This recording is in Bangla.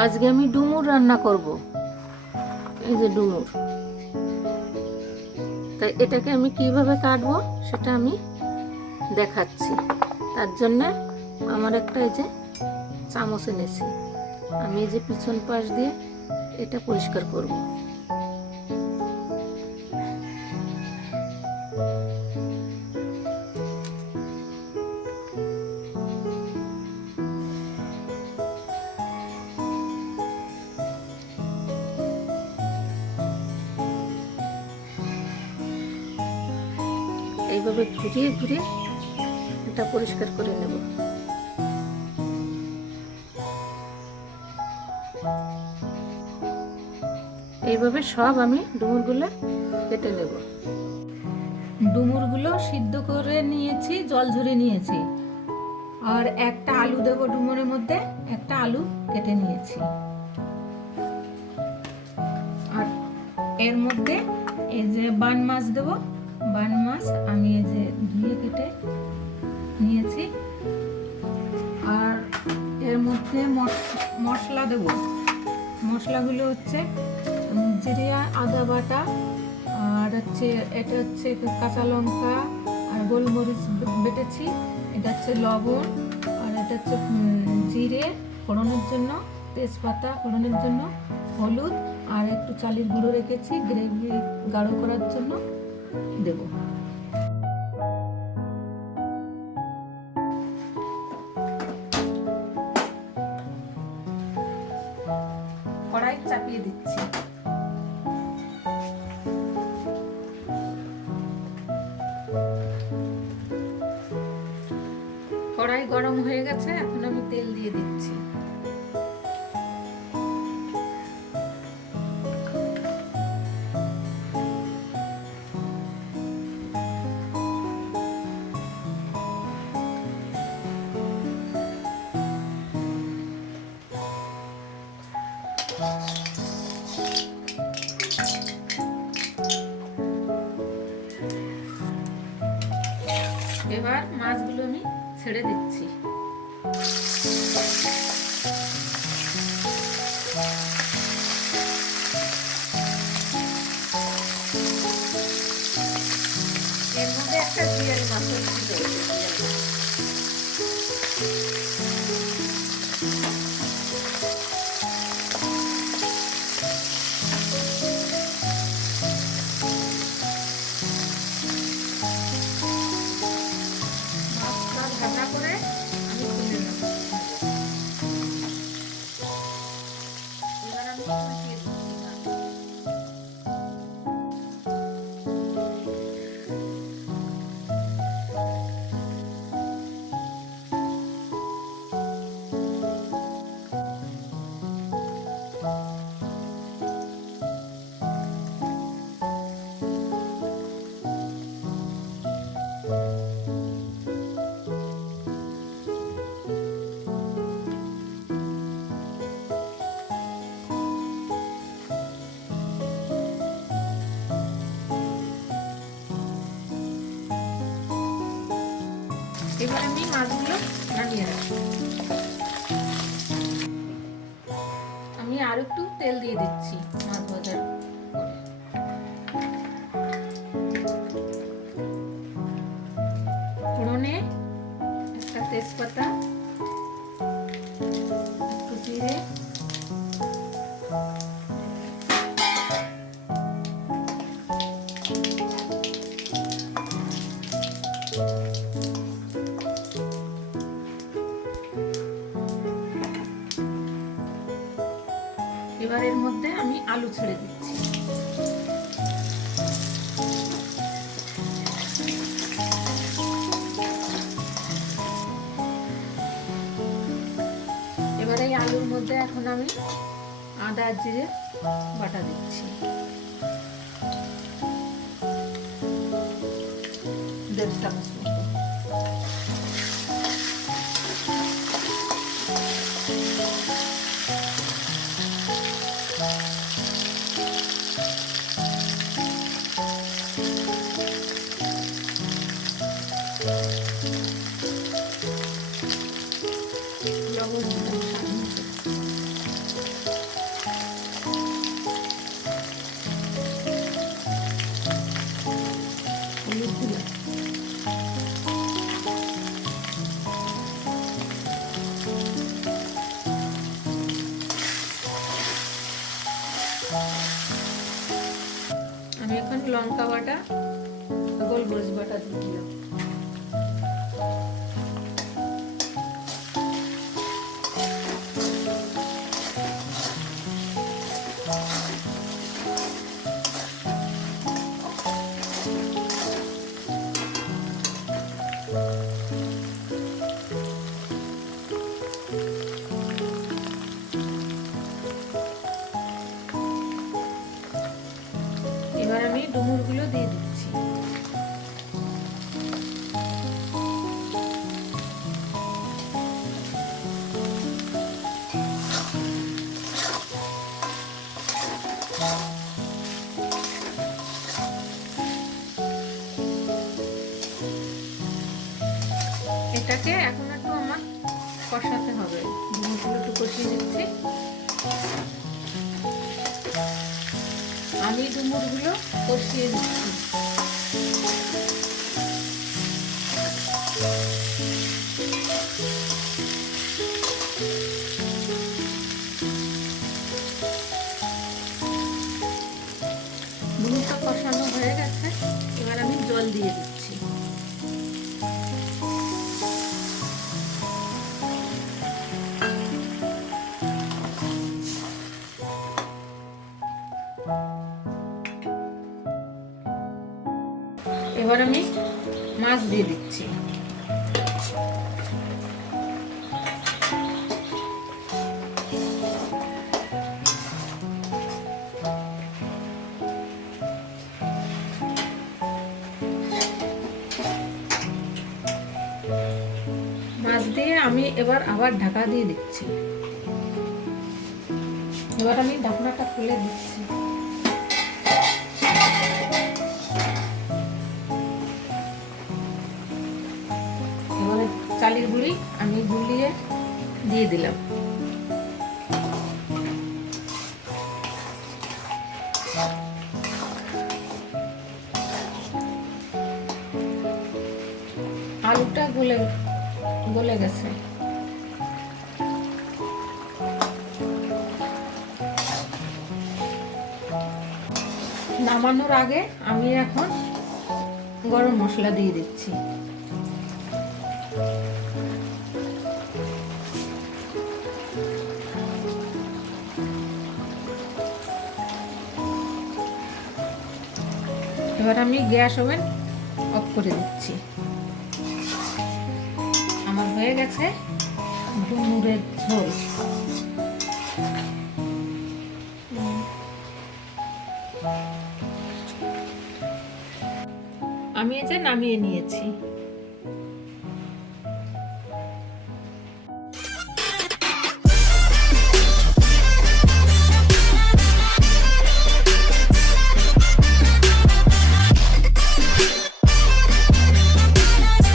আজকে আমি ডুমুর রান্না করব। এই যে ডুমুর, তাই এটাকে আমি কিভাবে কাটবো সেটা আমি দেখাচ্ছি। তার জন্যে আমার একটা এই যে চামচ এনেছি, আমি এই যে পিছন পাশ দিয়ে এটা পরিষ্কার করব। এইভাবে ঘুরিয়ে ঘুরিয়ে এটা পরিষ্কার করে নেব। এইভাবে সব আমি ডুমুরগুলো কেটে নেব। ডুমুরগুলো সিদ্ধ করে নিয়েছি, জল ঝরিয়ে নিয়েছি। আর একটা আলু দেব ডুমুরের মধ্যে, একটা আলু কেটে নিয়েছি। আর এর মধ্যে এই যে বান মাছ দেব, বান মাছ আমি এই যে ধুয়ে কেটে নিয়েছি। আর এর মধ্যে মশলা দেব। মশলাগুলো হচ্ছে জিরা, আদা বাটা, আর হচ্ছে এটা হচ্ছে কাঁচা লঙ্কা আর গোলমরিচ বেটেছি, এটা হচ্ছে লবণ, আর এটা হচ্ছে জিরে ফোড়নের জন্য, তেজপাতা ফোড়নের জন্য, হলুদ, আর একটু চালের গুঁড়ো রেখেছি গ্রেভি গাঢ় করার জন্য দেব। কড়াই চাপিয়ে দিচ্ছি। কড়াই গরম হয়ে গেছে, এখন আমি তেল দিয়ে দিচ্ছি। এবার মাছগুলো আমি ছেড়ে দিচ্ছি। এর মধ্যে একটা জিয়াল মাছ রয়েছে। ভাজা করে আমি তুলে নেব। এবার আমি উল্টিয়ে দিচ্ছি মাছ। এবার আমি মাছগুলো নামিয়ে রাখবো। আমি আর একটু তেল দিয়ে দিচ্ছি মাছ ভাজার পরে। ফোড়নে একটা তেজপাতা, একটু জিরে, এবার এর মধ্যে আমি আলু ছেড়ে দিচ্ছি। এবার এই আলুর মধ্যে এখন আমি আদা জিরে বাটা দিচ্ছি, 1.5 চামচ মতো। লবণ দিলাম স্বাদ মতো। লঙ্কা বাটা, গোলমরিচ বাটা দিয়ে দিলাম। এবার আমি ডুমুরগুলো দিয়ে দিচ্ছি। এটাকে এখন একটু আমার কষাতে হবে। ডুমুরগুলো একটু কষিয়ে দিচ্ছি। আমি ডুমুরগুলো কষিয়ে দিচ্ছি। ডুমুরটা কষানো হয়ে গেছে, এবার আমি জল দিয়ে দিচ্ছি। এবার আমি মাছ দিয়ে দিচ্ছি। মাছ দিয়ে আমি এবার আবার ঢাকা দিয়ে দিচ্ছি। এবার আমি ঢাকনাটা খুলে দিচ্ছি। এবারে চালের গুঁড়ি আমি গুলিয়ে দিয়ে দিলাম। আলুটা গলে গেছে। নামানোর আগে আমি এখন গরম মশলা দিয়ে দিচ্ছি। এবার আমি গ্যাস ওভেন অফ করে দিচ্ছি। আমার হয়ে গেছে ডুমুরের ঝোল। আমি এই যে নামিয়ে নিয়েছি।